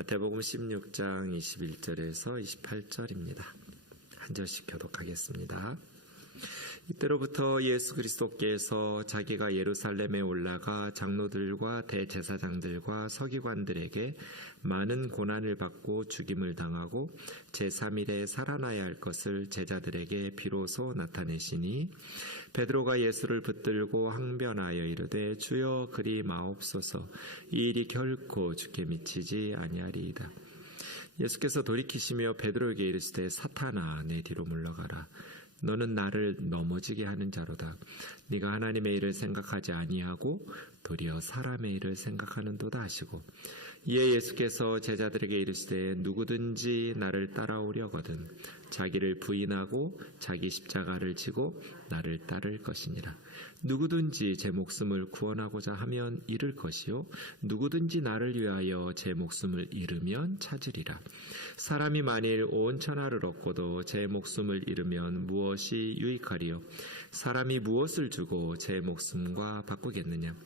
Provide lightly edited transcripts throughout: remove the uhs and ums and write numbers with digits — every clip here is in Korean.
마태복음 16장 21절에서 28절입니다. 한 절씩 교독하겠습니다. 이때로부터 예수 그리스도께서 자기가 예루살렘에 올라가 장로들과 대제사장들과 서기관들에게 많은 고난을 받고 죽임을 당하고 제3일에 살아나야 할 것을 제자들에게 비로소 나타내시니 베드로가 예수를 붙들고 항변하여 이르되 주여 그리 마옵소서 이 일이 결코 주께 미치지 아니하리이다. 예수께서 돌이키시며 베드로에게 이르시되 사탄아 내 뒤로 물러가라. 너는 나를 넘어지게 하는 자로다. 네가 하나님의 일을 생각하지 아니하고 도리어 사람의 일을 생각하는도다 하시고 이에 예수께서 제자들에게 이르시되 누구든지 나를 따라오려거든 자기를 부인하고 자기 십자가를 지고 나를 따를 것이니라. 누구든지 제 목숨을 구원하고자 하면 잃을 것이요 누구든지 나를 위하여 제 목숨을 잃으면 찾으리라. 사람이 만일 온 천하를 얻고도 제 목숨을 잃으면 무엇이 유익하리요? 사람이 무엇을 주고 제 목숨과 바꾸겠느냐?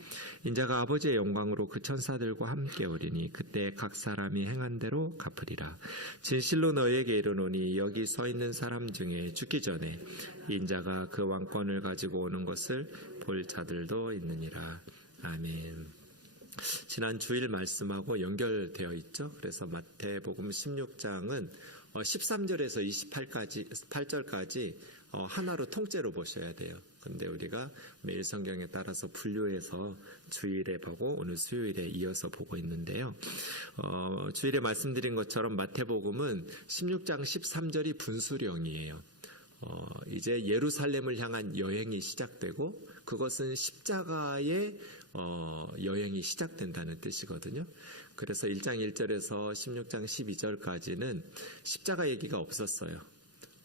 인자가 아버지의 영광으로 그 천사들과 함께 오리니 그때 각 사람이 행한 대로 갚으리라. 진실로 너희에게 이르노니 여기 서 있는 사람 중에 죽기 전에 인자가 그 왕권을 가지고 오는 것을 볼 자들도 있느니라. 아멘. 지난 주일 말씀하고 연결되어 있죠. 그래서 마태복음 16장은 13절에서 28절까지 하나로 통째로 보셔야 돼요. 근데 우리가 매일 성경에 따라서 분류해서 주일에 보고 오늘 수요일에 이어서 보고 있는데요. 주일에 말씀드린 것처럼 마태복음은 16장 13절이 분수령이에요. 이제 예루살렘을 향한 여행이 시작되고 그것은 십자가의 여행이 시작된다는 뜻이거든요. 그래서 1장 1절에서 16장 12절까지는 십자가 얘기가 없었어요.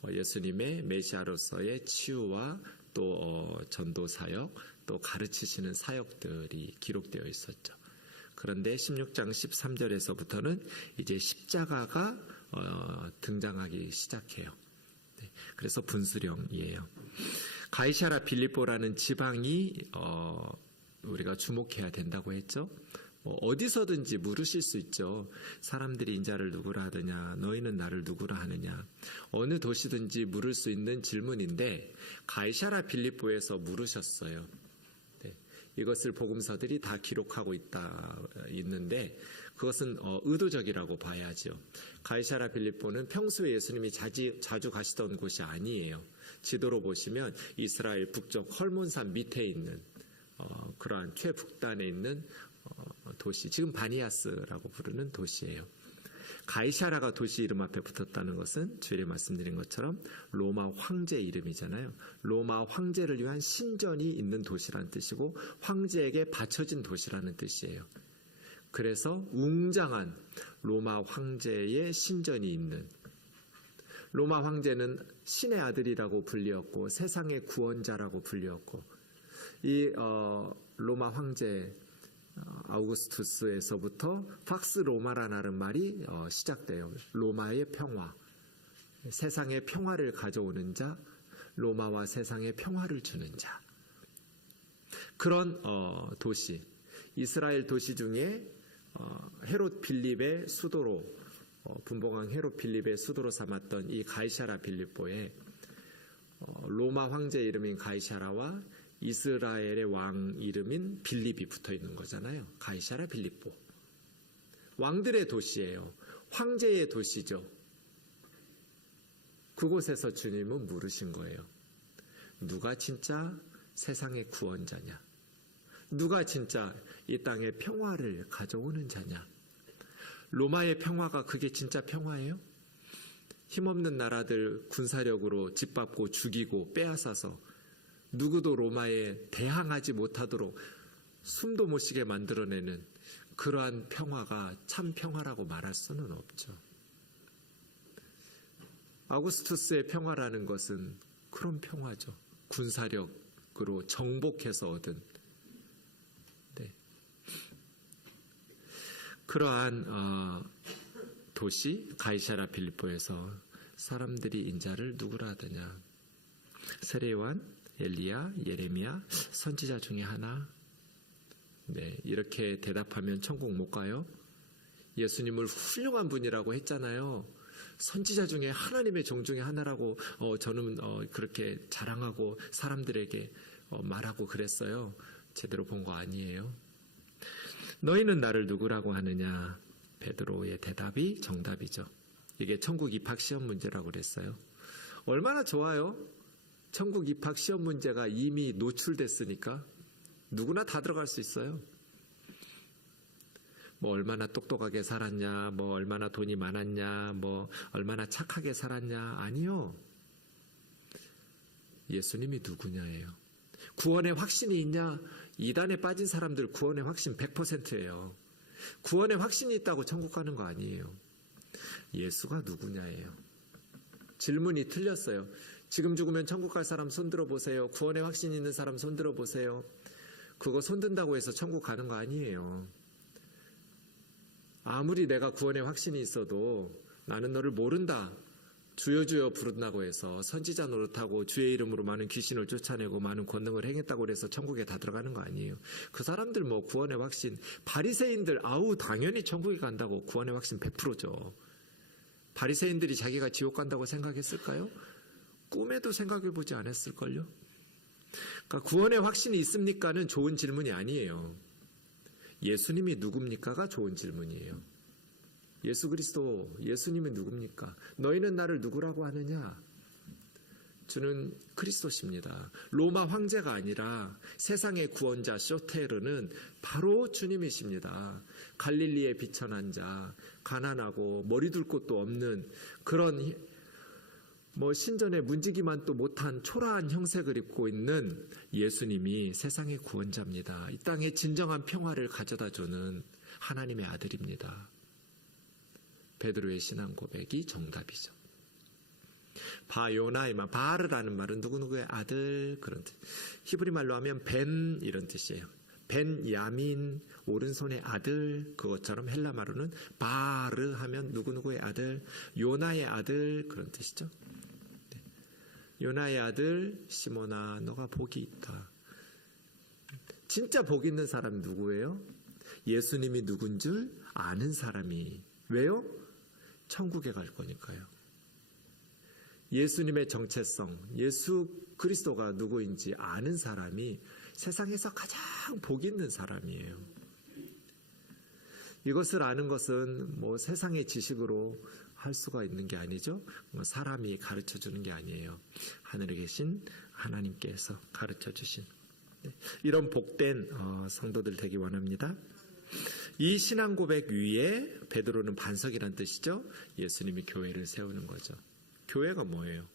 예수님의 메시아로서의 치유와 또 전도 사역, 또 가르치시는 사역들이 기록되어 있었죠. 그런데 16장 13절에서부터는 이제 십자가가 등장하기 시작해요. 그래서 분수령이에요. 가이사랴 빌립보라는 지방이 우리가 주목해야 된다고 했죠. 어디서든지 물으실 수 있죠. 사람들이 인자를 누구라 하느냐, 너희는 나를 누구라 하느냐. 어느 도시든지 물을 수 있는 질문인데 가이사랴 빌립보에서 물으셨어요. 네. 이것을 복음서들이 다 기록하고 있는데 그것은 의도적이라고 봐야죠. 가이사랴 빌립보는 평소에 예수님이 자주 가시던 곳이 아니에요. 지도로 보시면 이스라엘 북쪽 헐몬산 밑에 있는 그러한 최북단에 있는 도시, 지금 바니아스라고 부르는 도시예요. 가이사랴가 도시 이름 앞에 붙었다는 것은 주일에 말씀드린 것처럼 로마 황제 이름이잖아요. 로마 황제를 위한 신전이 있는 도시라는 뜻이고 황제에게 바쳐진 도시라는 뜻이에요. 그래서 웅장한 로마 황제의 신전이 있는, 로마 황제는 신의 아들이라고 불리었고 세상의 구원자라고 불리었고 이 로마 황제 아우구스투스에서부터 팍스 로마라는 말이 시작돼요. 로마의 평화, 세상의 평화를 가져오는 자, 로마와 세상의 평화를 주는 자. 그런 도시, 이스라엘 도시 중에 헤롯 빌립의 수도로, 분봉왕 헤롯 빌립의 수도로 삼았던 이 가이사랴 빌립보에 로마 황제 이름인 가이사랴와 이스라엘의 왕 이름인 빌립이 붙어 있는 거잖아요. 가이사랴 빌립보. 왕들의 도시예요. 황제의 도시죠. 그곳에서 주님은 물으신 거예요. 누가 진짜 세상의 구원자냐? 누가 진짜 이 땅의 평화를 가져오는 자냐? 로마의 평화가 그게 진짜 평화예요? 힘없는 나라들 군사력으로 짓밟고 죽이고 빼앗아서 누구도 로마에 대항하지 못하도록 숨도 못 쉬게 만들어내는 그러한 평화가 참 평화라고 말할 수는 없죠. 아우구스투스의 평화라는 것은 그런 평화죠. 군사력으로 정복해서 얻은. 네. 그러한 도시 가이사랴 빌립보에서 사람들이 인자를 누구라 하더냐. 세례요한, 엘리야, 예레미야, 선지자 중에 하나. 네, 이렇게 대답하면 천국 못 가요? 예수님을 훌륭한 분이라고 했잖아요. 선지자 중에 하나님의 종 중에 하나라고 저는 그렇게 자랑하고 사람들에게 말하고 그랬어요. 제대로 본 거 아니에요. 너희는 나를 누구라고 하느냐? 베드로의 대답이 정답이죠. 이게 천국 입학 시험 문제라고 그랬어요. 얼마나 좋아요? 천국 입학 시험 문제가 이미 노출됐으니까 누구나 다 들어갈 수 있어요. 뭐 얼마나 똑똑하게 살았냐, 뭐 얼마나 돈이 많았냐, 뭐 얼마나 착하게 살았냐, 아니요. 예수님이 누구냐예요. 구원의 확신이 있냐? 이단에 빠진 사람들 구원의 확신 100%예요. 구원의 확신이 있다고 천국 가는 거 아니에요. 예수가 누구냐예요. 질문이 틀렸어요. 지금 죽으면 천국 갈 사람 손들어 보세요. 구원의 확신 있는 사람 손들어 보세요. 그거 손든다고 해서 천국 가는 거 아니에요. 아무리 내가 구원의 확신이 있어도 나는 너를 모른다. 주여 주여 부른다고 해서 선지자 노릇하고 주의 이름으로 많은 귀신을 쫓아내고 많은 권능을 행했다고 해서 천국에 다 들어가는 거 아니에요. 그 사람들 뭐 구원의 확신, 바리새인들 아우 당연히 천국에 간다고 구원의 확신 100%죠. 바리새인들이 자기가 지옥 간다고 생각했을까요? 꿈에도 생각해보지 않았을걸요? 그러니까 구원의 확신이 있습니까는 좋은 질문이 아니에요. 예수님이 누굽니까가 좋은 질문이에요. 예수 그리스도, 예수님이 누굽니까? 너희는 나를 누구라고 하느냐? 주는 그리스도십니다. 로마 황제가 아니라 세상의 구원자 쇼테르는 바로 주님이십니다. 갈릴리에 비천한 자, 가난하고 머리 둘 곳도 없는 그런 신전에 문지기만 또 못한 초라한 형색을 입고 있는 예수님이 세상의 구원자입니다. 이 땅에 진정한 평화를 가져다주는 하나님의 아들입니다. 베드로의 신앙 고백이 정답이죠. 바요나이만, 바르라는 말은 누구누구의 아들 그런 뜻. 히브리 말로 하면 벤 이런 뜻이에요. 벤 야민, 오른손의 아들. 그것처럼 헬라 말로는 바르 하면 누구누구의 아들, 요나의 아들 그런 뜻이죠. 요나의 아들 시몬아 너가 복이 있다. 진짜 복 있는 사람이 누구예요? 예수님이 누군 줄 아는 사람이. 왜요? 천국에 갈 거니까요. 예수님의 정체성, 예수 그리스도가 누구인지 아는 사람이 세상에서 가장 복 있는 사람이에요. 이것을 아는 것은 세상의 지식으로 할 수가 있는 게 아니죠. 사람이 가르쳐 주는 게 아니에요. 하늘에 계신 하나님께서 가르쳐 주신 이런 복된 성도들 되기 원합니다. 이 신앙 고백 위에 베드로는 반석이란 뜻이죠. 예수님이 교회를 세우는 거죠. 교회가 뭐예요?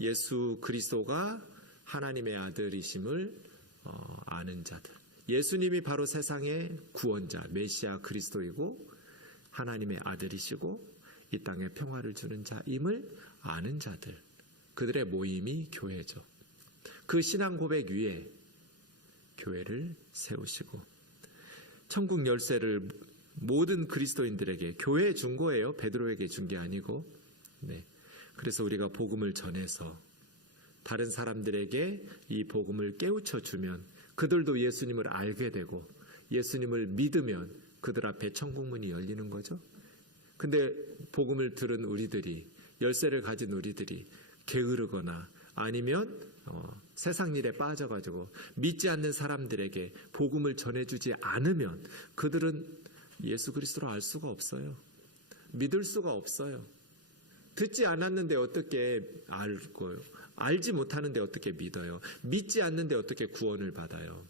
예수 그리스도가 하나님의 아들이심을 아는 자들. 예수님이 바로 세상의 구원자, 메시아 그리스도이고 하나님의 아들이시고 이 땅에 평화를 주는 자임을 아는 자들. 그들의 모임이 교회죠. 그 신앙 고백 위에 교회를 세우시고 천국 열쇠를 모든 그리스도인들에게 교회에 준 거예요. 베드로에게 준 게 아니고. 그래서 우리가 복음을 전해서 다른 사람들에게 이 복음을 깨우쳐 주면 그들도 예수님을 알게 되고 예수님을 믿으면 그들 앞에 천국 문이 열리는 거죠. 근데 복음을 들은 우리들이, 열쇠를 가진 우리들이 게으르거나 아니면 세상 일에 빠져가지고 믿지 않는 사람들에게 복음을 전해주지 않으면 그들은 예수 그리스도를 알 수가 없어요. 믿을 수가 없어요. 듣지 않았는데 어떻게 알고요? 알지 못하는데 어떻게 믿어요? 믿지 않는데 어떻게 구원을 받아요?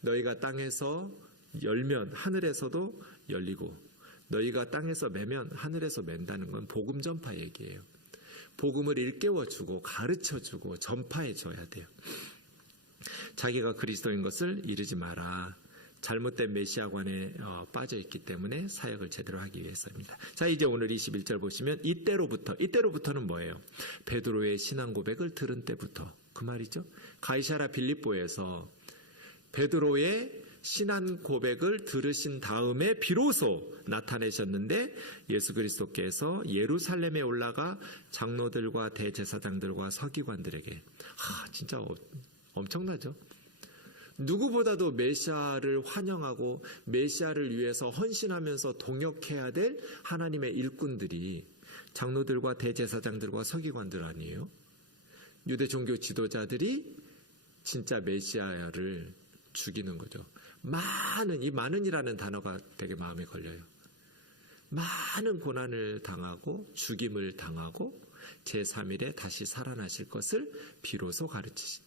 너희가 땅에서 열면 하늘에서도 열리고 너희가 땅에서 매면 하늘에서 맨다는 건 복음 전파 얘기예요. 복음을 일깨워주고 가르쳐주고 전파해줘야 돼요. 자기가 그리스도인 것을 이르지 마라. 잘못된 메시아관에 빠져있기 때문에 사역을 제대로 하기 위해서입니다. 자, 이제 오늘 21절 보시면 이때로부터는 뭐예요? 베드로의 신앙 고백을 들은 때부터 그 말이죠. 가이사랴 빌립보에서 베드로의 신앙 고백을 들으신 다음에 비로소 나타내셨는데 예수 그리스도께서 예루살렘에 올라가 장로들과 대제사장들과 서기관들에게 진짜 엄청나죠. 누구보다도 메시아를 환영하고 메시아를 위해서 헌신하면서 동역해야 될 하나님의 일꾼들이 장로들과 대제사장들과 서기관들 아니에요? 유대 종교 지도자들이 진짜 메시아를 죽이는 거죠. 이 많은이라는 단어가 되게 마음에 걸려요. 많은 고난을 당하고 죽임을 당하고 제3일에 다시 살아나실 것을 비로소 가르치신,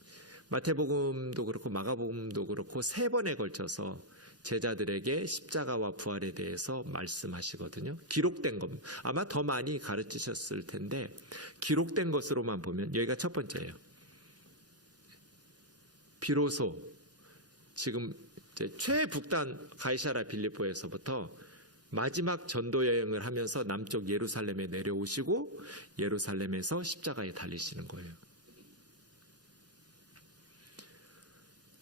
마태복음도 그렇고 마가복음도 그렇고 3번에 걸쳐서 제자들에게 십자가와 부활에 대해서 말씀하시거든요. 기록된 것, 아마 더 많이 가르치셨을 텐데 기록된 것으로만 보면 여기가 첫 번째예요. 비로소 지금 이제 최북단 가이사랴 빌립보에서부터 마지막 전도 여행을 하면서 남쪽 예루살렘에 내려오시고 예루살렘에서 십자가에 달리시는 거예요.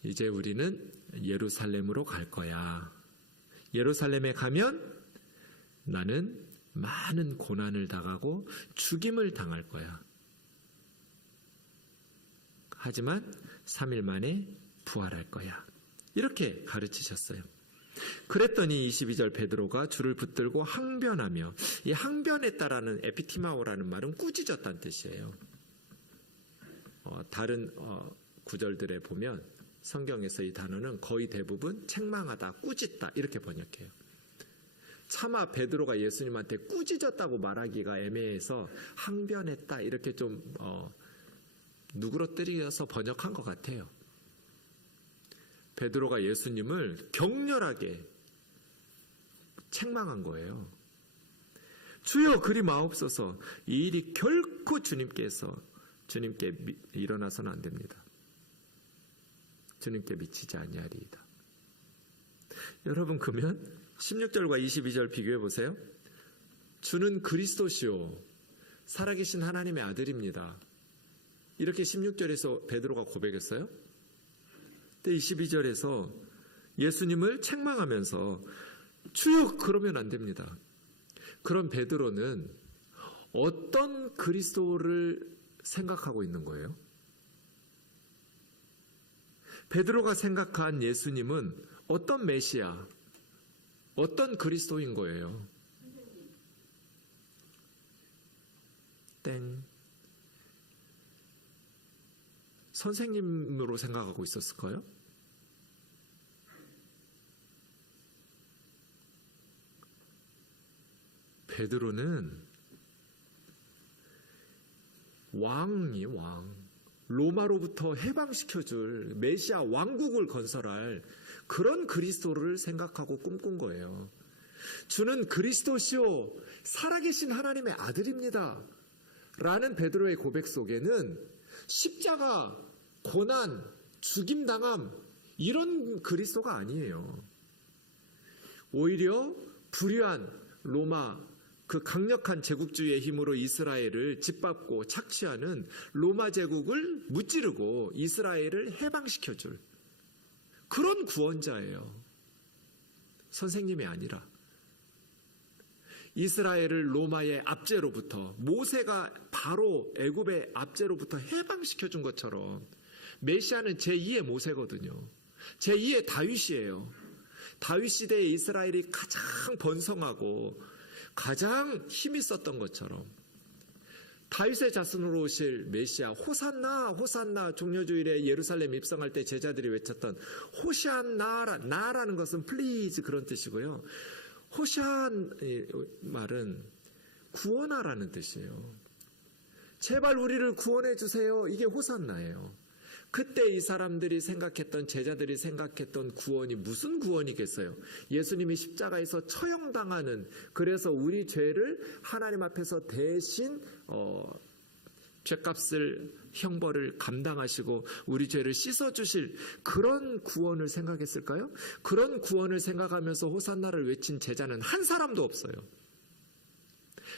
이제 우리는 예루살렘으로 갈 거야. 예루살렘에 가면 나는 많은 고난을 당하고 죽임을 당할 거야. 하지만 3일 만에 부활할 거야. 이렇게 가르치셨어요. 그랬더니 22절 베드로가 줄을 붙들고 항변하며, 이 항변했다라는 에피티마오라는 말은 꾸짖었다는 뜻이에요. 다른 구절들에 보면 성경에서 이 단어는 거의 대부분 책망하다, 꾸짖다 이렇게 번역해요. 차마 베드로가 예수님한테 꾸짖었다고 말하기가 애매해서 항변했다 이렇게 좀 누그러뜨려서 번역한 것 같아요. 베드로가 예수님을 격렬하게 책망한 거예요. 주여 그리 마옵소서. 이 일이 결코 주님께 일어나서는 안 됩니다. 주님께 미치지 아니하리이다. 여러분, 그러면 16절과 22절 비교해 보세요. 주는 그리스도시요 살아계신 하나님의 아들입니다. 이렇게 16절에서 베드로가 고백했어요. 근데 22절에서 예수님을 책망하면서 주여 그러면 안 됩니다. 그럼 베드로는 어떤 그리스도를 생각하고 있는 거예요? 베드로가 생각한 예수님은 어떤 메시아, 어떤 그리스도인 거예요? 땡. 선생님으로 생각하고 있었을까요? 베드로는 왕, 로마로부터 해방시켜줄 메시아 왕국을 건설할 그런 그리스도를 생각하고 꿈꾼 거예요. 주는 그리스도시요 살아계신 하나님의 아들입니다 라는 베드로의 고백 속에는 십자가, 고난, 죽임당함 이런 그리스도가 아니에요. 오히려 불의한 로마, 그 강력한 제국주의의 힘으로 이스라엘을 짓밟고 착취하는 로마 제국을 무찌르고 이스라엘을 해방시켜줄 그런 구원자예요. 선생님이 아니라 이스라엘을 로마의 압제로부터, 모세가 바로 애굽의 압제로부터 해방시켜준 것처럼 메시아는 제2의 모세거든요. 제2의 다윗이에요. 다윗 시대에 이스라엘이 가장 번성하고 가장 힘이 있었던 것처럼 다윗의 자손으로 오실 메시아, 호산나 호산나, 종려주일에 예루살렘 입성할 때 제자들이 외쳤던 호시안나, 나라는 것은 플리즈 그런 뜻이고요. 호시안 말은 구원하라는 뜻이에요. 제발 우리를 구원해 주세요. 이게 호산나예요. 그때 이 사람들이 생각했던, 제자들이 생각했던 구원이 무슨 구원이겠어요? 예수님이 십자가에서 처형당하는, 그래서 우리 죄를 하나님 앞에서 대신 죄값을, 형벌을 감당하시고 우리 죄를 씻어주실 그런 구원을 생각했을까요? 그런 구원을 생각하면서 호산나를 외친 제자는 한 사람도 없어요.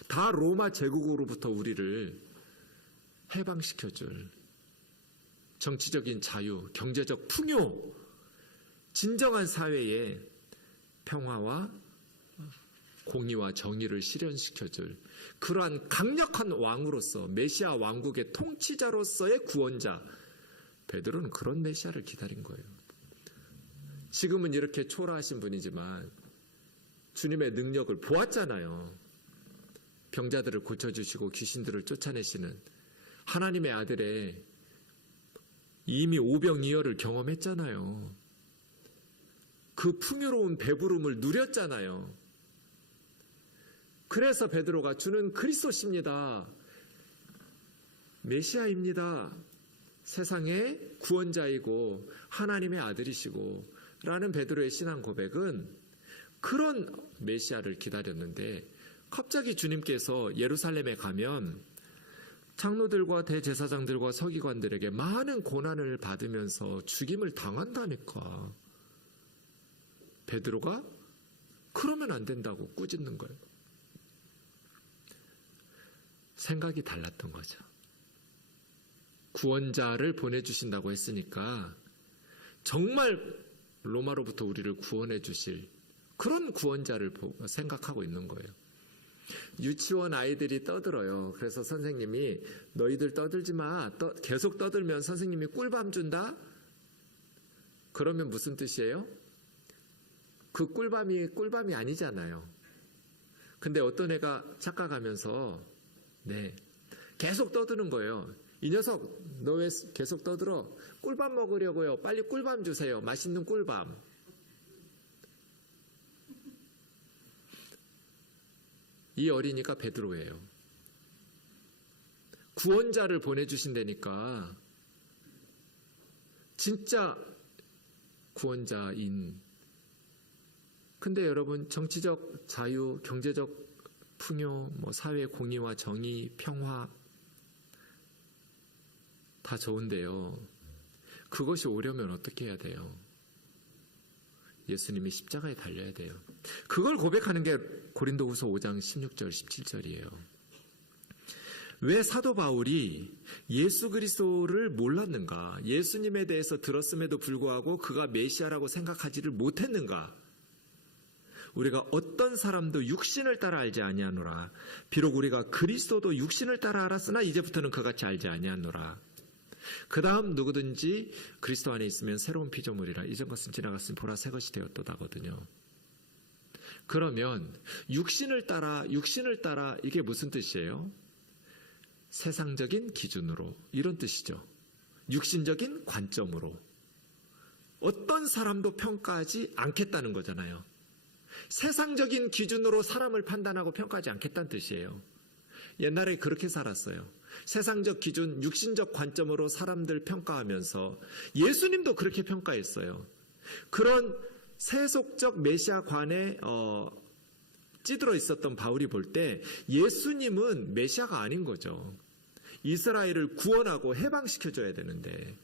다 로마 제국으로부터 우리를 해방시켜줄 정치적인 자유, 경제적 풍요, 진정한 사회의 평화와 공의와 정의를 실현시켜줄 그러한 강력한 왕으로서, 메시아 왕국의 통치자로서의 구원자, 베드로는 그런 메시아를 기다린 거예요. 지금은 이렇게 초라하신 분이지만 주님의 능력을 보았잖아요. 병자들을 고쳐주시고 귀신들을 쫓아내시는 하나님의 아들의 이미 오병이어를 경험했잖아요. 그 풍요로운 배부름을 누렸잖아요. 그래서 베드로가 주는 그리스도십니다. 메시아입니다. 세상의 구원자이고 하나님의 아들이시고 라는 베드로의 신앙 고백은 그런 메시아를 기다렸는데 갑자기 주님께서 예루살렘에 가면 장로들과 대제사장들과 서기관들에게 많은 고난을 받으면서 죽임을 당한다니까. 베드로가 그러면 안 된다고 꾸짖는 거예요. 생각이 달랐던 거죠. 구원자를 보내주신다고 했으니까 정말 로마로부터 우리를 구원해 주실 그런 구원자를 생각하고 있는 거예요. 유치원 아이들이 떠들어요. 그래서 선생님이 너희들 떠들지 마. 계속 떠들면 선생님이 꿀밤 준다? 그러면 무슨 뜻이에요? 그 꿀밤이 아니잖아요. 근데 어떤 애가 착각하면서 계속 떠드는 거예요. 이 녀석 너 왜 계속 떠들어? 꿀밤 먹으려고요. 빨리 꿀밤 주세요. 맛있는 꿀밤. 이 어린이가 베드로예요. 구원자를 보내주신다니까 진짜 구원자인. 근데 여러분 정치적 자유, 경제적 풍요, 사회 공의와 정의, 평화 다 좋은데요. 그것이 오려면 어떻게 해야 돼요? 예수님이 십자가에 달려야 돼요. 그걸 고백하는 게 고린도후서 5장 16절 17절이에요. 왜 사도 바울이 예수 그리스도를 몰랐는가? 예수님에 대해서 들었음에도 불구하고 그가 메시아라고 생각하지를 못했는가? 우리가 어떤 사람도 육신을 따라 알지 아니하노라. 비록 우리가 그리스도도 육신을 따라 알았으나 이제부터는 그같이 알지 아니하노라. 그 다음 누구든지 그리스도 안에 있으면 새로운 피조물이라. 이전 것은 지나갔으니 보라 새 것이 되었도다거든요. 그러면 육신을 따라 이게 무슨 뜻이에요? 세상적인 기준으로 이런 뜻이죠. 육신적인 관점으로 어떤 사람도 평가하지 않겠다는 거잖아요. 세상적인 기준으로 사람을 판단하고 평가하지 않겠다는 뜻이에요. 옛날에 그렇게 살았어요. 세상적 기준, 육신적 관점으로 사람들 평가하면서 예수님도 그렇게 평가했어요. 그런 세속적 메시아관에 찌들어 있었던 바울이 볼 때 예수님은 메시아가 아닌 거죠. 이스라엘을 구원하고 해방시켜줘야 되는데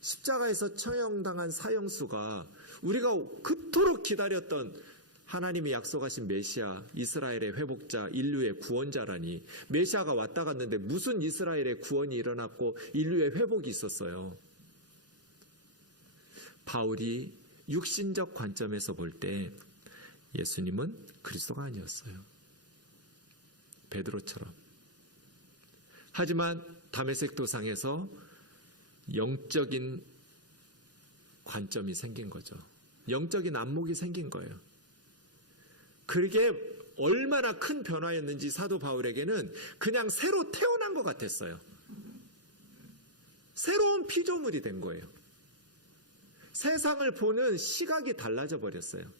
십자가에서 처형당한 사형수가 우리가 그토록 기다렸던 하나님이 약속하신 메시아, 이스라엘의 회복자, 인류의 구원자라니 메시아가 왔다 갔는데 무슨 이스라엘의 구원이 일어났고 인류의 회복이 있었어요. 바울이 육신적 관점에서 볼 때 예수님은 그리스도가 아니었어요. 베드로처럼. 하지만 다메섹 도상에서 영적인 관점이 생긴 거죠. 영적인 안목이 생긴 거예요. 그게 얼마나 큰 변화였는지 사도 바울에게는 그냥 새로 태어난 것 같았어요. 새로운 피조물이 된 거예요. 세상을 보는 시각이 달라져 버렸어요.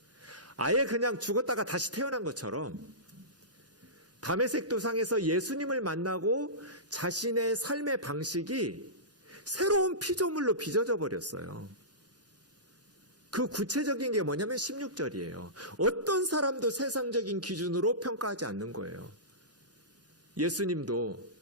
아예 그냥 죽었다가 다시 태어난 것처럼 다메섹 도상에서 예수님을 만나고 자신의 삶의 방식이 새로운 피조물로 빚어져 버렸어요. 그 구체적인 게 뭐냐면 16절이에요. 어떤 사람도 세상적인 기준으로 평가하지 않는 거예요. 예수님도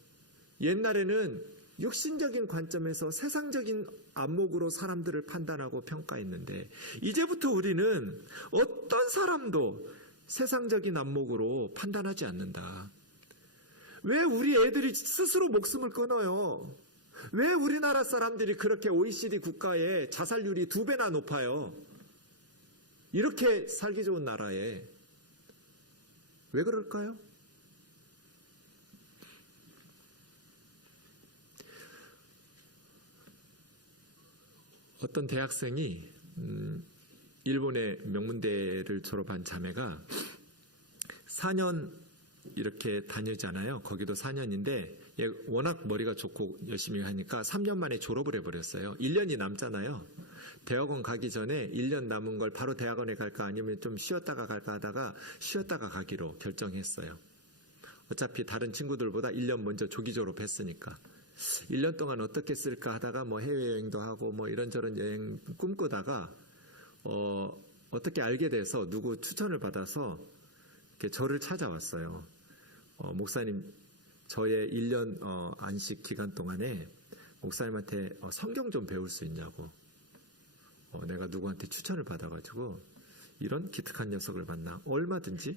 옛날에는 육신적인 관점에서 세상적인 안목으로 사람들을 판단하고 평가했는데 이제부터 우리는 어떤 사람도 세상적인 안목으로 판단하지 않는다. 왜 우리 애들이 스스로 목숨을 끊어요? 왜 우리나라 사람들이 그렇게 OECD 국가의 자살률이 2배나 높아요? 이렇게 살기 좋은 나라에. 왜 그럴까요? 어떤 대학생이 일본의 명문대를 졸업한 자매가 4년 이렇게 다니잖아요. 거기도 4년인데 얘 워낙 머리가 좋고 열심히 하니까 3년 만에 졸업을 해버렸어요. 1년이 남잖아요. 대학원 가기 전에 1년 남은 걸 바로 대학원에 갈까 아니면 좀 쉬었다가 갈까 하다가 쉬었다가 가기로 결정했어요. 어차피 다른 친구들보다 1년 먼저 조기 졸업했으니까 1년 동안 어떻게 쓸까 하다가 뭐 해외여행도 하고 뭐 이런저런 여행 꿈꾸다가 어떻게 알게 돼서 누구 추천을 받아서 이렇게 저를 찾아왔어요. 목사님, 저의 1년 안식 기간 동안에 목사님한테 성경 좀 배울 수 있냐고. 내가 누구한테 추천을 받아가지고 이런 기특한 녀석을 만나 얼마든지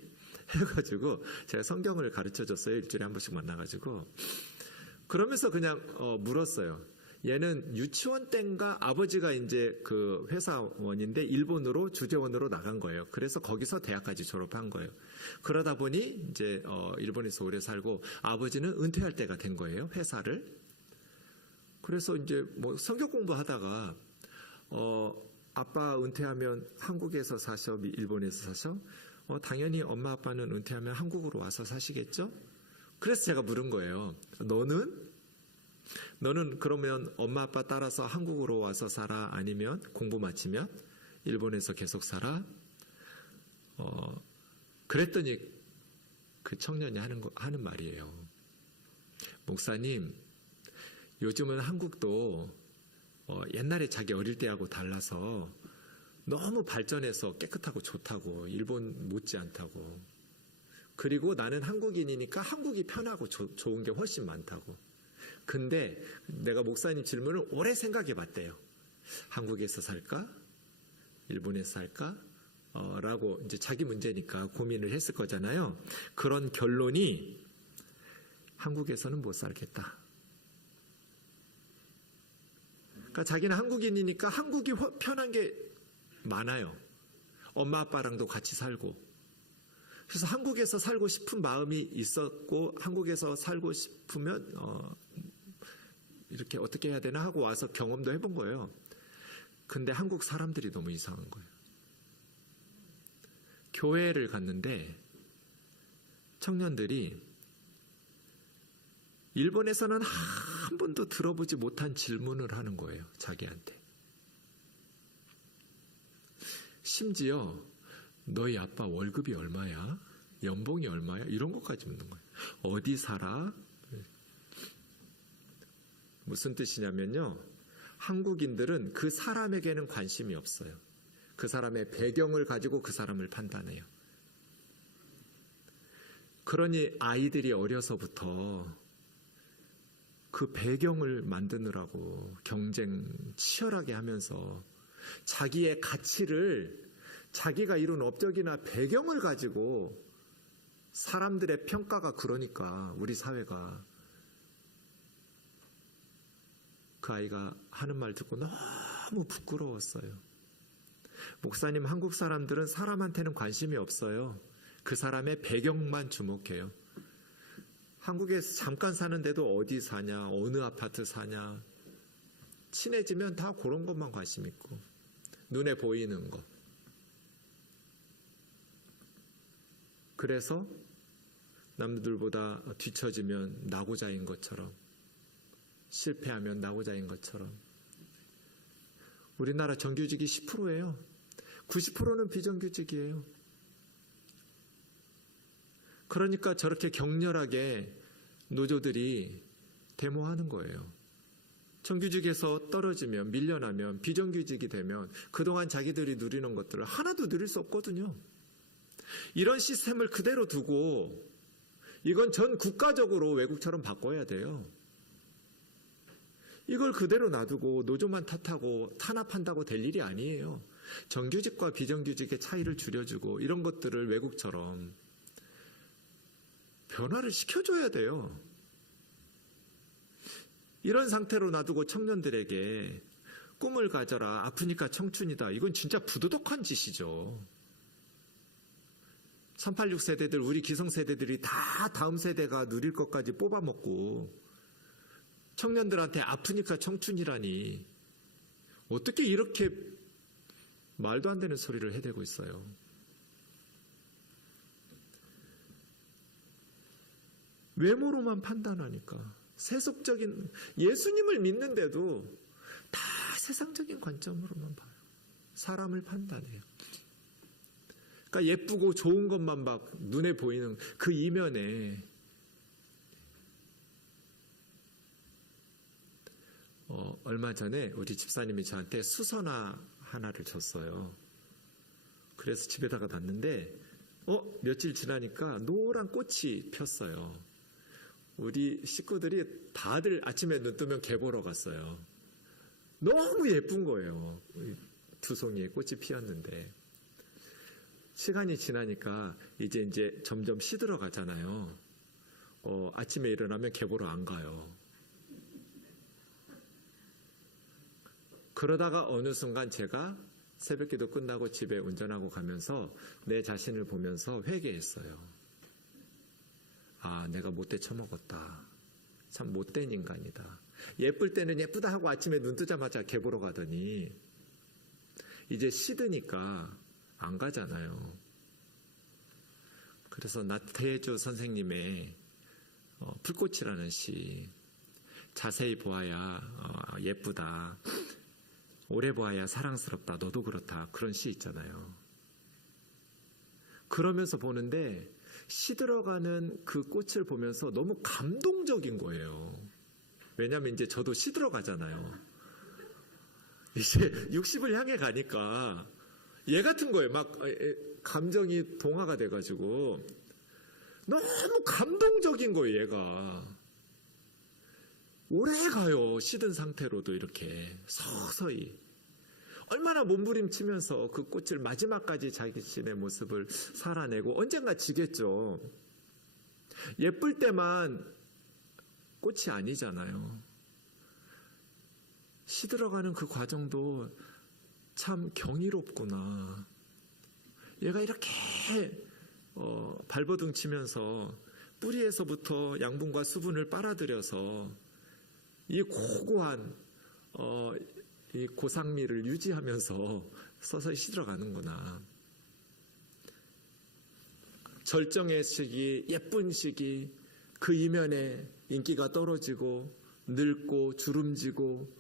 해가지고 제가 성경을 가르쳐줬어요. 일주일에 한 번씩 만나가지고. 그러면서 그냥 물었어요. 얘는 유치원 때인가 아버지가 이제 그 회사원인데 일본으로 주재원으로 나간 거예요. 그래서 거기서 대학까지 졸업한 거예요. 그러다 보니 이제 일본에서 오래 살고 아버지는 은퇴할 때가 된 거예요. 회사를. 그래서 이제 뭐 성경 공부하다가 아빠 은퇴하면 한국에서 사셔, 일본에서 사셔? 당연히 엄마 아빠는 은퇴하면 한국으로 와서 사시겠죠? 그래서 제가 물은 거예요. 너는 그러면 엄마 아빠 따라서 한국으로 와서 살아? 아니면 공부 마치면 일본에서 계속 살아? 그랬더니 그 청년이 하는 말이에요. 목사님, 요즘은 한국도 옛날에 자기 어릴 때하고 달라서 너무 발전해서 깨끗하고 좋다고, 일본 못지않다고. 그리고 나는 한국인이니까 한국이 편하고 좋은 게 훨씬 많다고. 근데 내가 목사님 질문을 오래 생각해 봤대요. 한국에서 살까? 일본에서 살까? 라고 이제 자기 문제니까 고민을 했을 거잖아요. 그런 결론이 한국에서는 못 살겠다. 그러니까 자기는 한국인이니까 한국이 편한 게 많아요. 엄마 아빠랑도 같이 살고. 그래서 한국에서 살고 싶은 마음이 있었고 한국에서 살고 싶으면 이렇게 어떻게 해야 되나 하고 와서 경험도 해본 거예요. 근데 한국 사람들이 너무 이상한 거예요. 교회를 갔는데 청년들이 일본에서는 한 번도 들어보지 못한 질문을 하는 거예요. 자기한테. 심지어 너희 아빠 월급이 얼마야? 연봉이 얼마야? 이런 것까지 묻는 거예요. 어디 살아? 무슨 뜻이냐면요. 한국인들은 그 사람에게는 관심이 없어요. 그 사람의 배경을 가지고 그 사람을 판단해요. 그러니 아이들이 어려서부터 그 배경을 만드느라고 경쟁 치열하게 하면서 자기의 가치를 자기가 이룬 업적이나 배경을 가지고 사람들의 평가가 그러니까 우리 사회가 그 아이가 하는 말 듣고 너무 부끄러웠어요. 목사님, 한국 사람들은 사람한테는 관심이 없어요. 그 사람의 배경만 주목해요. 한국에서 잠깐 사는데도 어디 사냐, 어느 아파트 사냐, 친해지면 다 그런 것만 관심 있고 눈에 보이는 거. 그래서 남들보다 뒤처지면 나고자인 것처럼, 실패하면 나고자인 것처럼. 우리나라 정규직이 10%예요. 90%는 비정규직이에요. 그러니까 저렇게 격렬하게 노조들이 데모하는 거예요. 정규직에서 떨어지면, 밀려나면, 비정규직이 되면 그동안 자기들이 누리는 것들을 하나도 누릴 수 없거든요. 이런 시스템을 그대로 두고 이건 전 국가적으로 외국처럼 바꿔야 돼요. 이걸 그대로 놔두고 노조만 탓하고 탄압한다고 될 일이 아니에요. 정규직과 비정규직의 차이를 줄여주고 이런 것들을 외국처럼 변화를 시켜줘야 돼요. 이런 상태로 놔두고 청년들에게 꿈을 가져라, 아프니까 청춘이다. 이건 진짜 부도덕한 짓이죠. 386 세대들, 우리 기성세대들이 다 다음 세대가 누릴 것까지 뽑아먹고 청년들한테 아프니까 청춘이라니 어떻게 이렇게 말도 안 되는 소리를 해대고 있어요. 외모로만 판단하니까 세속적인, 예수님을 믿는데도 다 세상적인 관점으로만 봐요. 사람을 판단해요. 그러니까 예쁘고 좋은 것만 막 눈에 보이는 그 이면에 얼마 전에 우리 집사님이 저한테 수선화 하나를 줬어요. 그래서 집에다가 놨는데 며칠 지나니까 노란 꽃이 폈어요. 우리 식구들이 다들 아침에 눈 뜨면 개 보러 갔어요. 너무 예쁜 거예요. 두 송이의 꽃이 피었는데 시간이 지나니까 이제 점점 시들어 가잖아요. 아침에 일어나면 개 보러 안 가요. 그러다가 어느 순간 제가 새벽기도 끝나고 집에 운전하고 가면서 내 자신을 보면서 회개했어요. 아, 내가 못돼 처먹었다. 참 못된 인간이다. 예쁠 때는 예쁘다 하고 아침에 눈 뜨자마자 개 보러 가더니 이제 시드니까 안 가잖아요. 그래서 나태주 선생님의 풀꽃이라는 시, 자세히 보아야 예쁘다, 오래 보아야 사랑스럽다, 너도 그렇다, 그런 시 있잖아요. 그러면서 보는데 시들어가는 그 꽃을 보면서 너무 감동적인 거예요. 왜냐하면 이제 저도 시들어가잖아요. 이제 60을 향해 가니까 얘 같은 거예요. 막 감정이 동화가 돼가지고 너무 감동적인 거예요. 얘가 오래 가요. 시든 상태로도 이렇게 서서히 얼마나 몸부림치면서 그 꽃을 마지막까지 자기 자신의 모습을 살아내고 언젠가 지겠죠. 예쁠 때만 꽃이 아니잖아요. 시들어가는 그 과정도 참 경이롭구나. 얘가 이렇게 발버둥 치면서 뿌리에서부터 양분과 수분을 빨아들여서 이 고고한 이 고상미를 유지하면서 서서히 시들어가는구나. 절정의 시기, 예쁜 시기, 그 이면에 인기가 떨어지고 늙고 주름지고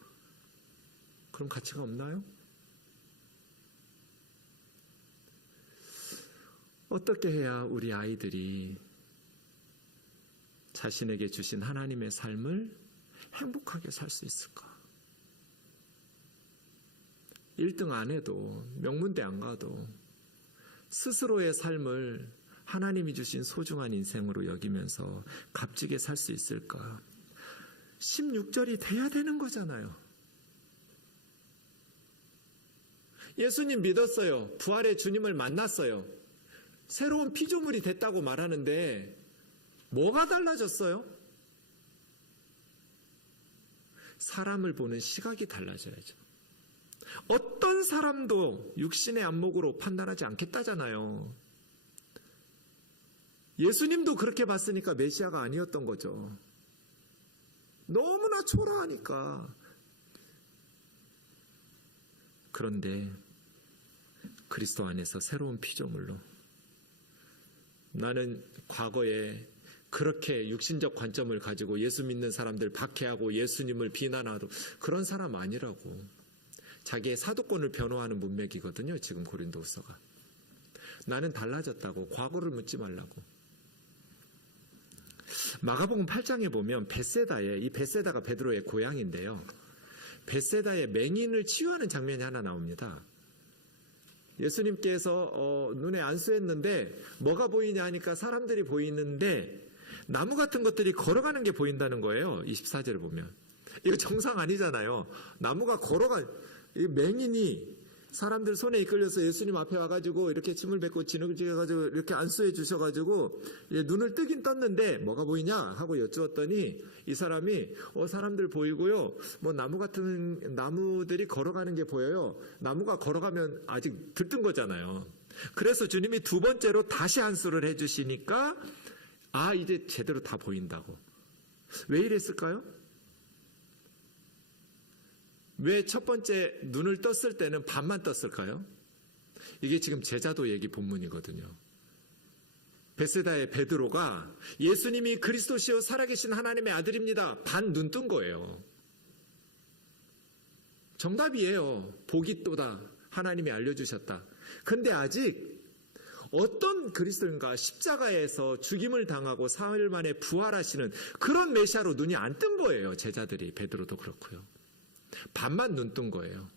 그런 가치가 없나요? 어떻게 해야 우리 아이들이 자신에게 주신 하나님의 삶을 행복하게 살 수 있을까? 1등 안 해도, 명문대 안 가도 스스로의 삶을 하나님이 주신 소중한 인생으로 여기면서 값지게 살 수 있을까? 16절이 돼야 되는 거잖아요. 예수님 믿었어요. 부활의 주님을 만났어요. 새로운 피조물이 됐다고 말하는데 뭐가 달라졌어요? 사람을 보는 시각이 달라져야죠. 어떤 사람도 육신의 안목으로 판단하지 않겠다잖아요. 예수님도 그렇게 봤으니까 메시아가 아니었던 거죠. 너무나 초라하니까. 그런데 그리스도 안에서 새로운 피조물로, 나는 과거에 그렇게 육신적 관점을 가지고 예수 믿는 사람들 박해하고 예수님을 비난하고 그런 사람 아니라고. 자기의 사도권을 변호하는 문맥이거든요. 지금 고린도후서가. 나는 달라졌다고. 과거를 묻지 말라고. 마가복음 8장에 보면 벳세다에, 이 벳세다가 베드로의 고향인데요. 벳세다의 맹인을 치유하는 장면이 하나 나옵니다. 예수님께서 눈에 안수했는데 뭐가 보이냐 하니까 사람들이 보이는데 나무 같은 것들이 걸어가는 게 보인다는 거예요. 24절을 보면. 이거 정상 아니잖아요. 나무가 이 맹인이 사람들 손에 이끌려서 예수님 앞에 와가지고 이렇게 침을 뱉고 진흙질해가지고 이렇게 안수해 주셔가지고 눈을 뜨긴 떴는데 뭐가 보이냐 하고 여쭈었더니 이 사람이 사람들 보이고요. 뭐 나무 같은 나무들이 걸어가는 게 보여요. 나무가 걸어가면 아직 들뜬 거잖아요. 그래서 주님이 두 번째로 다시 안수를 해주시니까 이제 제대로 다 보인다고. 왜 이랬을까요? 왜 첫 번째 눈을 떴을 때는 반만 떴을까요? 이게 지금 제자도 얘기 본문이거든요. 베세다의 베드로가 예수님이 그리스도시요 살아계신 하나님의 아들입니다. 반 눈 뜬 거예요. 정답이에요. 복이 또다. 하나님이 알려주셨다. 근데 아직 어떤 그리스도인가 십자가에서 죽임을 당하고 사흘 만에 부활하시는 그런 메시아로 눈이 안 뜬 거예요. 제자들이. 베드로도 그렇고요. 반만 눈 뜬 거예요.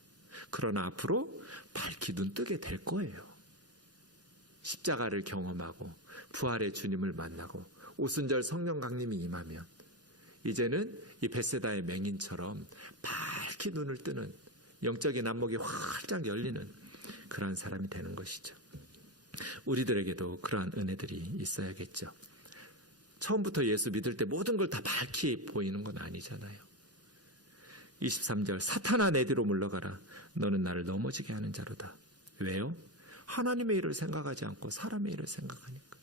그러나 앞으로 밝히 눈 뜨게 될 거예요. 십자가를 경험하고 부활의 주님을 만나고 오순절 성령 강림이 임하면 이제는 이 벳세다의 맹인처럼 밝히 눈을 뜨는 영적인 안목이 활짝 열리는 그러한 사람이 되는 것이죠. 우리들에게도 그러한 은혜들이 있어야겠죠. 처음부터 예수 믿을 때 모든 걸 다 밝히 보이는 건 아니잖아요. 23절 사탄아 내 뒤로 물러가라. 너는 나를 넘어지게 하는 자로다. 왜요? 하나님의 일을 생각하지 않고 사람의 일을 생각하니까.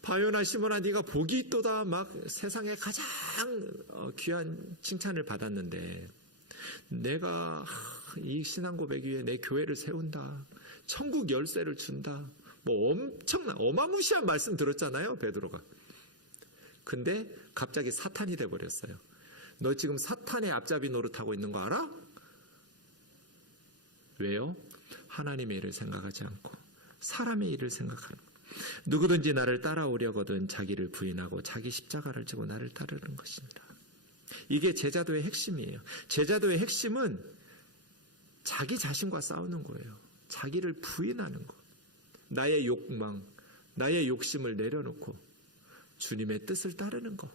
바요나 시몬아 네가 복이 있도다 막 세상에 가장 귀한 칭찬을 받았는데 내가 이 신앙 고백 위에 내 교회를 세운다. 천국 열쇠를 준다. 뭐 엄청난 어마무시한 말씀 들었잖아요. 베드로가. 근데 갑자기 사탄이 돼버렸어요. 너 지금 사탄의 앞잡이 노릇하고 있는 거 알아? 왜요? 하나님의 일을 생각하지 않고 사람의 일을 생각하는 거. 누구든지 나를 따라오려거든 자기를 부인하고 자기 십자가를 지고 나를 따르는 것입니다. 이게 제자도의 핵심이에요. 제자도의 핵심은 자기 자신과 싸우는 거예요. 자기를 부인하는 것. 나의 욕망, 나의 욕심을 내려놓고 주님의 뜻을 따르는 것.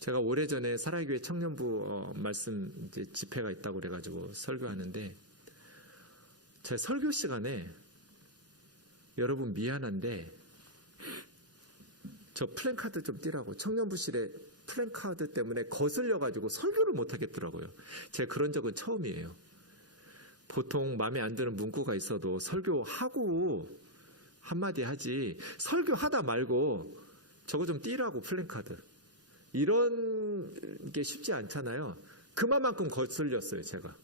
제가 오래전에 사랑교회 청년부 말씀 이제 집회가 있다고 그래가지고 설교하는데 제 설교 시간에 여러분 미안한데 저 플랜카드 좀 띄라고 청년부실에 플랜카드 때문에 거슬려가지고 설교를 못하겠더라고요. 제가 그런 적은 처음이에요. 보통 마음에 안 드는 문구가 있어도 설교하고 한마디 하지 설교하다 말고 저거 좀 띄라고 플랜카드. 이런 게 쉽지 않잖아요. 그만큼 거슬렸어요. 제가.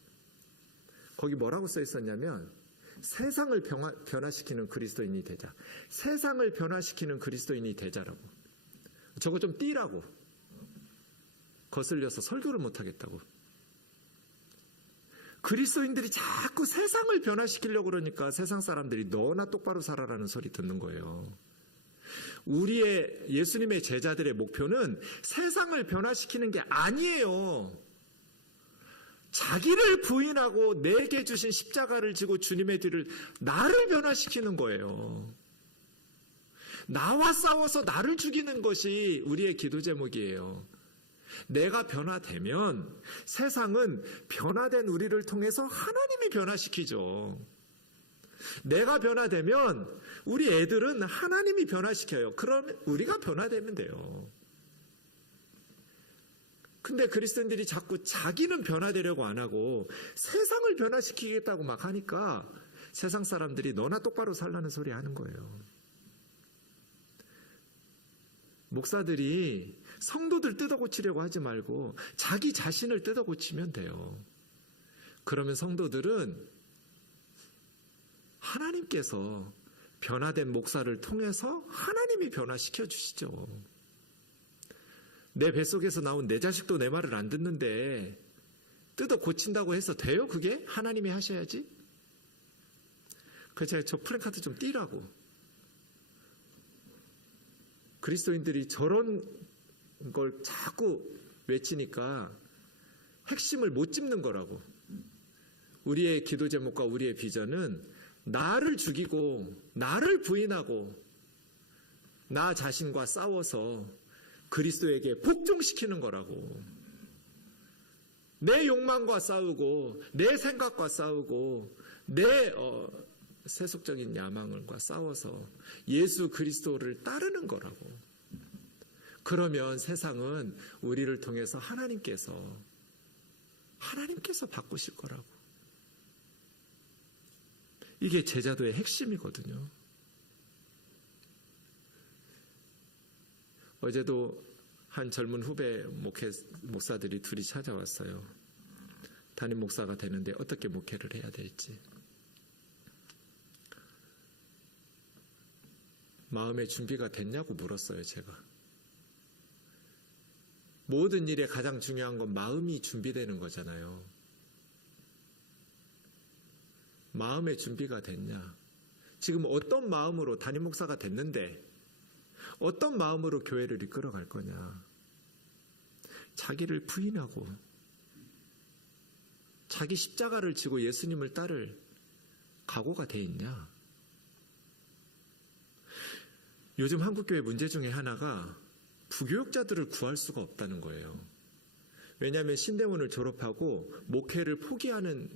거기 뭐라고 써 있었냐면 세상을 변화시키는 그리스도인이 되자. 세상을 변화시키는 그리스도인이 되자라고. 저거 좀 띄라고. 거슬려서 설교를 못하겠다고. 그리스도인들이 자꾸 세상을 변화시키려고 그러니까 세상 사람들이 너나 똑바로 살아라는 소리 듣는 거예요. 우리의 예수님의 제자들의 목표는 세상을 변화시키는 게 아니에요. 자기를 부인하고 내게 주신 십자가를 지고 주님의 뒤를 나를 변화시키는 거예요. 나와 싸워서 나를 죽이는 것이 우리의 기도 제목이에요. 내가 변화되면 세상은 변화된 우리를 통해서 하나님이 변화시키죠. 내가 변화되면 우리 애들은 하나님이 변화시켜요. 그럼 우리가 변화되면 돼요. 근데 그리스도인들이 자꾸 자기는 변화되려고 안 하고 세상을 변화시키겠다고 막 하니까 세상 사람들이 너나 똑바로 살라는 소리 하는 거예요. 목사들이 성도들 뜯어고치려고 하지 말고 자기 자신을 뜯어고치면 돼요. 그러면 성도들은 하나님께서 변화된 목사를 통해서 하나님이 변화시켜 주시죠. 내 뱃속에서 나온 내 자식도 내 말을 안 듣는데 뜯어 고친다고 해서 돼요? 그게? 하나님이 하셔야지. 그래서 제가 저 플랜카드 좀 띄라고. 그리스도인들이 저런 걸 자꾸 외치니까 핵심을 못 짚는 거라고. 우리의 기도 제목과 우리의 비전은 나를 죽이고 나를 부인하고 나 자신과 싸워서 그리스도에게 복종시키는 거라고. 내 욕망과 싸우고 내 생각과 싸우고 내 세속적인 야망과 싸워서 예수 그리스도를 따르는 거라고. 그러면 세상은 우리를 통해서 하나님께서 바꾸실 거라고. 이게 제자도의 핵심이거든요. 어제도 한 젊은 후배 목사들이 둘이 찾아왔어요. 담임 목사가 되는데 어떻게 목회를 해야 될지. 마음의 준비가 됐냐고 물었어요, 제가. 모든 일에 가장 중요한 건 마음이 준비되는 거잖아요. 마음의 준비가 됐냐? 지금 어떤 마음으로 담임 목사가 됐는데 어떤 마음으로 교회를 이끌어갈 거냐? 자기를 부인하고 자기 십자가를 지고 예수님을 따를 각오가 돼 있냐? 요즘 한국교회 문제 중에 하나가 부교육자들을 구할 수가 없다는 거예요. 왜냐하면 신대원을 졸업하고 목회를 포기하는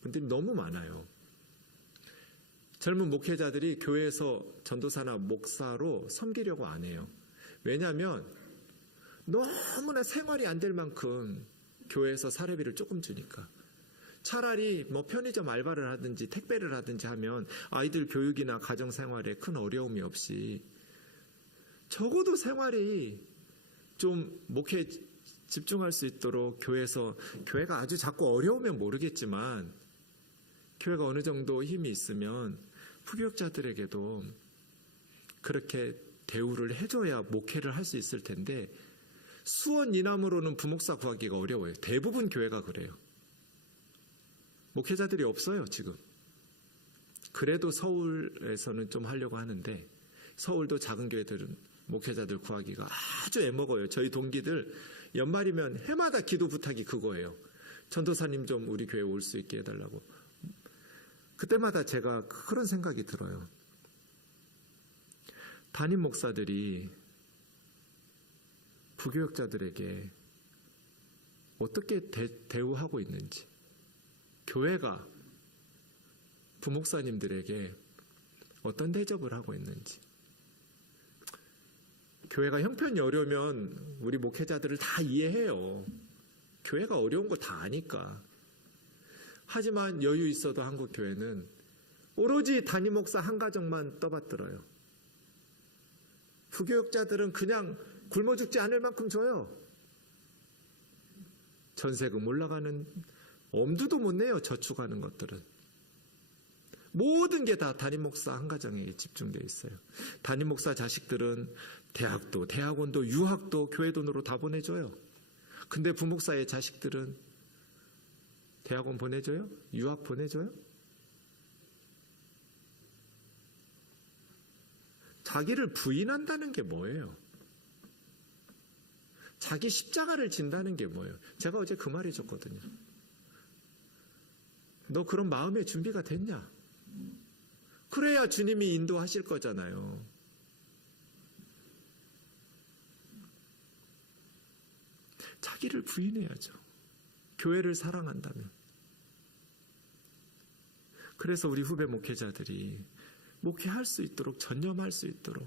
분들이 너무 많아요. 젊은 목회자들이 교회에서 전도사나 목사로 섬기려고 안 해요. 왜냐하면 너무나 생활이 안 될 만큼 교회에서 사례비를 조금 주니까. 차라리 뭐 편의점 알바를 하든지 택배를 하든지 하면 아이들 교육이나 가정생활에 큰 어려움이 없이 적어도 생활이 좀 목회에 집중할 수 있도록 교회가 아주 자꾸 어려우면 모르겠지만 교회가 어느 정도 힘이 있으면 부교육자들에게도 그렇게 대우를 해줘야 목회를 할 수 있을 텐데 수원 이남으로는 부목사 구하기가 어려워요. 대부분 교회가 그래요. 목회자들이 없어요, 지금. 그래도 서울에서는 좀 하려고 하는데 서울도 작은 교회들은 목회자들 구하기가 아주 애먹어요. 저희 동기들 연말이면 해마다 기도 부탁이 그거예요. 전도사님 좀 우리 교회 올 수 있게 해달라고. 그때마다 제가 그런 생각이 들어요. 담임 목사들이 부교육자들에게 어떻게 대우하고 있는지, 교회가 부목사님들에게 어떤 대접을 하고 있는지. 교회가 형편이 어려우면 우리 목회자들을 다 이해해요. 교회가 어려운 거 다 아니까. 하지만 여유 있어도 한국 교회는 오로지 담임 목사 한 가정만 떠받들어요. 부교육자들은 그냥 굶어 죽지 않을 만큼 줘요. 전세금 올라가는 엄두도 못 내요. 저축하는 것들은. 모든 게 다 담임 목사 한 가정에 집중되어 있어요. 담임 목사 자식들은 대학도, 대학원도, 유학도 교회 돈으로 다 보내줘요. 근데 부목사의 자식들은 대학원 보내줘요? 유학 보내줘요? 자기를 부인한다는 게 뭐예요? 자기 십자가를 진다는 게 뭐예요? 제가 어제 그 말 해줬거든요. 너 그런 마음의 준비가 됐냐? 그래야 주님이 인도하실 거잖아요. 자기를 부인해야죠. 교회를 사랑한다면. 그래서 우리 후배 목회자들이 목회할 수 있도록, 전념할 수 있도록.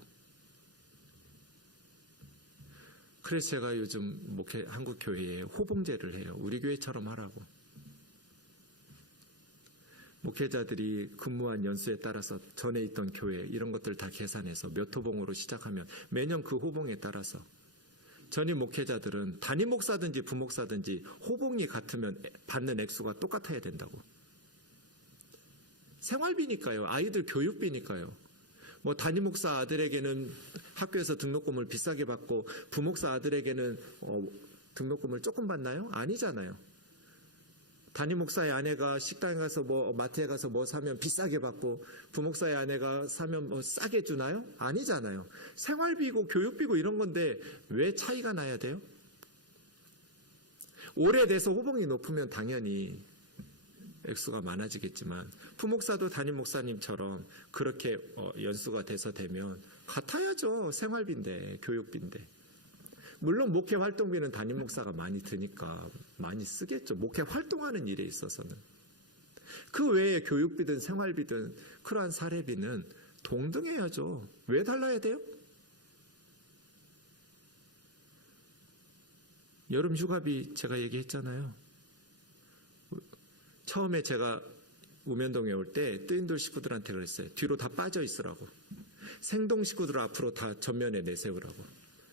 그래서 제가 요즘 한국 교회에 호봉제를 해요. 우리 교회처럼 하라고. 목회자들이 근무한 연수에 따라서 전에 있던 교회 이런 것들 다 계산해서 몇 호봉으로 시작하면 매년 그 호봉에 따라서 전임 목회자들은 담임 목사든지 부목사든지 호봉이 같으면 받는 액수가 똑같아야 된다고. 생활비니까요. 아이들 교육비니까요. 뭐 담임 목사 아들에게는 학교에서 등록금을 비싸게 받고 부목사 아들에게는 등록금을 조금 받나요? 아니잖아요. 담임 목사의 아내가 식당에 가서 마트에 가서 뭐 사면 비싸게 받고 부목사의 아내가 사면 뭐 싸게 주나요? 아니잖아요. 생활비고 교육비고 이런 건데 왜 차이가 나야 돼요? 오래돼서 호봉이 높으면 당연히 액수가 많아지겠지만 부목사도 담임 목사님처럼 그렇게 연수가 돼서 되면 같아야죠. 생활비인데 교육비인데. 물론 목회 활동비는 담임 목사가 많이 드니까 많이 쓰겠죠. 목회 활동하는 일에 있어서는. 그 외에 교육비든 생활비든 그러한 사례비는 동등해야죠. 왜 달라야 돼요? 여름 휴가비 제가 얘기했잖아요. 처음에 제가 우면동에 올 때 뜨인돌 식구들한테 그랬어요. 뒤로 다 빠져 있으라고. 생동 식구들 앞으로 다 전면에 내세우라고.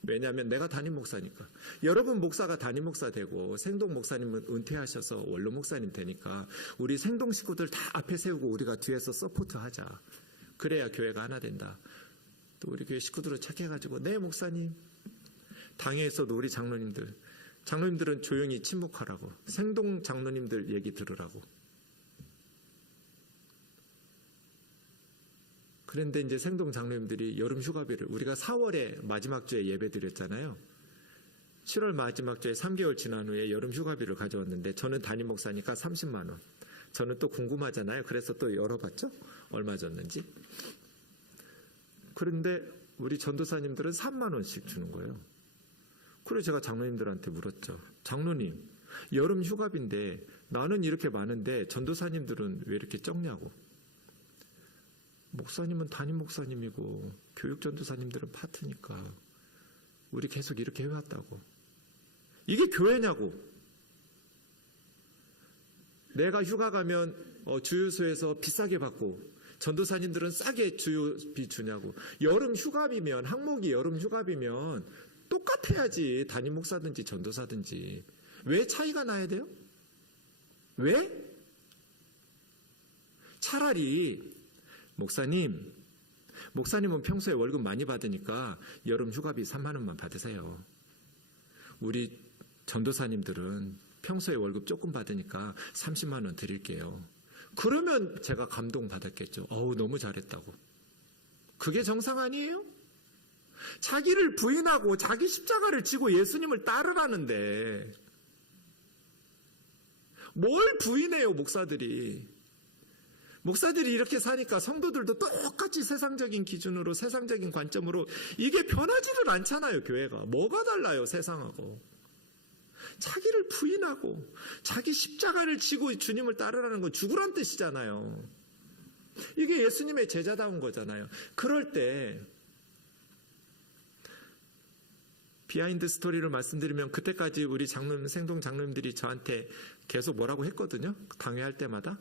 왜냐하면 내가 담임 목사니까. 여러분 목사가 담임 목사 되고 생동 목사님은 은퇴하셔서 원로 목사님 되니까 우리 생동 식구들 다 앞에 세우고 우리가 뒤에서 서포트하자. 그래야 교회가 하나 된다. 또 우리 교회 식구들을 착해가지고 네 목사님, 당회에서도 우리 장로님들은 조용히 침묵하라고, 생동 장로님들 얘기 들으라고. 그런데 이제 생동 장로님들이 여름 휴가비를, 우리가 4월에 마지막 주에 예배 드렸잖아요. 7월 마지막 주에 3개월 지난 후에 여름 휴가비를 가져왔는데 저는 담임 목사니까 30만 원. 저는 또 궁금하잖아요. 그래서 또 열어봤죠. 얼마 줬는지. 그런데 우리 전도사님들은 3만 원씩 주는 거예요. 그래서 제가 장로님들한테 물었죠. 장로님, 여름 휴가비인데 나는 이렇게 많은데 전도사님들은 왜 이렇게 적냐고. 목사님은 담임 목사님이고 교육 전도사님들은 파트니까 우리 계속 이렇게 해왔다고. 이게 교회냐고. 내가 휴가 가면 주유소에서 비싸게 받고 전도사님들은 싸게 주유비 주냐고. 여름 휴가비면, 항목이 여름 휴가비면 똑같아야지. 담임 목사든지 전도사든지. 왜 차이가 나야 돼요? 왜? 차라리 목사님은 평소에 월급 많이 받으니까 여름 휴가비 3만 원만 받으세요. 우리 전도사님들은 평소에 월급 조금 받으니까 30만 원 드릴게요. 그러면 제가 감동받았겠죠. 너무 잘했다고. 그게 정상 아니에요? 자기를 부인하고 자기 십자가를 지고 예수님을 따르라는데 뭘 부인해요, 목사들이. 목사들이 이렇게 사니까 성도들도 똑같이 세상적인 기준으로, 세상적인 관점으로. 이게 변하지를 않잖아요, 교회가. 뭐가 달라요, 세상하고. 자기를 부인하고 자기 십자가를 지고 주님을 따르라는 건 죽으란 뜻이잖아요. 이게 예수님의 제자다운 거잖아요. 그럴 때 비하인드 스토리를 말씀드리면, 그때까지 우리 생동 장로님들이 저한테 계속 뭐라고 했거든요. 강의할 때마다.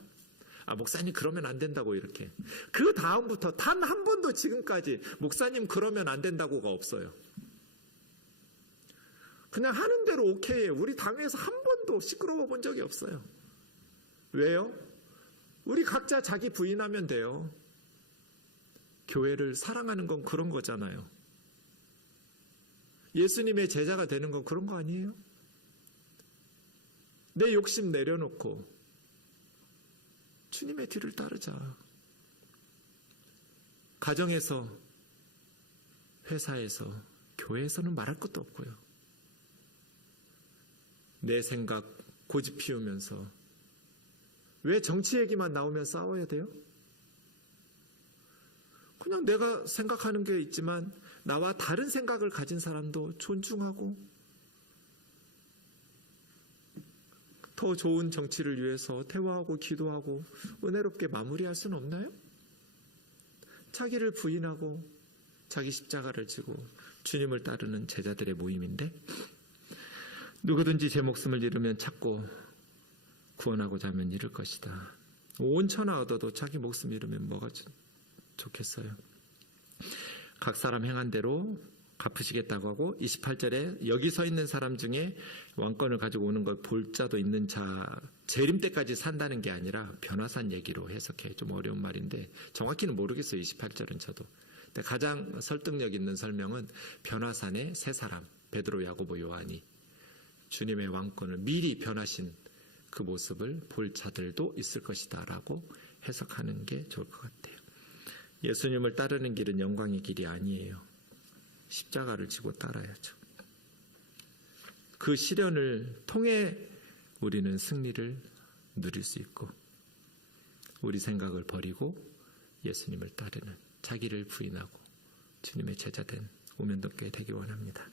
목사님 그러면 안 된다고. 이렇게. 그 다음부터 단 한 번도 지금까지 목사님 그러면 안 된다고가 없어요. 그냥 하는 대로 오케이예요. 우리 당회에서 한 번도 시끄러워 본 적이 없어요. 왜요? 우리 각자 자기 부인하면 돼요. 교회를 사랑하는 건 그런 거잖아요. 예수님의 제자가 되는 건 그런 거 아니에요? 내 욕심 내려놓고 주님의 뒤를 따르자. 가정에서, 회사에서, 교회에서는 말할 것도 없고요. 내 생각 고집 피우면서 왜 정치 얘기만 나오면 싸워야 돼요? 그냥 내가 생각하는 게 있지만 나와 다른 생각을 가진 사람도 존중하고 더 좋은 정치를 위해서 대화하고 기도하고 은혜롭게 마무리할 수는 없나요? 자기를 부인하고 자기 십자가를 지고 주님을 따르는 제자들의 모임인데, 누구든지 제 목숨을 잃으면 찾고 구원하고자 하면 잃을 것이다. 온 천하 얻어도 자기 목숨 잃으면 뭐가 좋겠어요. 각 사람 행한 대로 갚으시겠다고 하고, 28절에 여기 서 있는 사람 중에 왕권을 가지고 오는 걸 볼 자도 있는 자, 재림 때까지 산다는 게 아니라 변화산 얘기로 해석해. 좀 어려운 말인데 정확히는 모르겠어요. 28절은 저도. 근데 가장 설득력 있는 설명은 변화산의 세 사람, 베드로, 야고보, 요한이 주님의 왕권을 미리 변하신 그 모습을 볼 자들도 있을 것이다 라고 해석하는 게 좋을 것 같아요. 예수님을 따르는 길은 영광의 길이 아니에요. 십자가를 지고 따라야죠. 그 시련을 통해 우리는 승리를 누릴 수 있고, 우리 생각을 버리고 예수님을 따르는, 자기를 부인하고 주님의 제자된 오면도교회 되기 원합니다.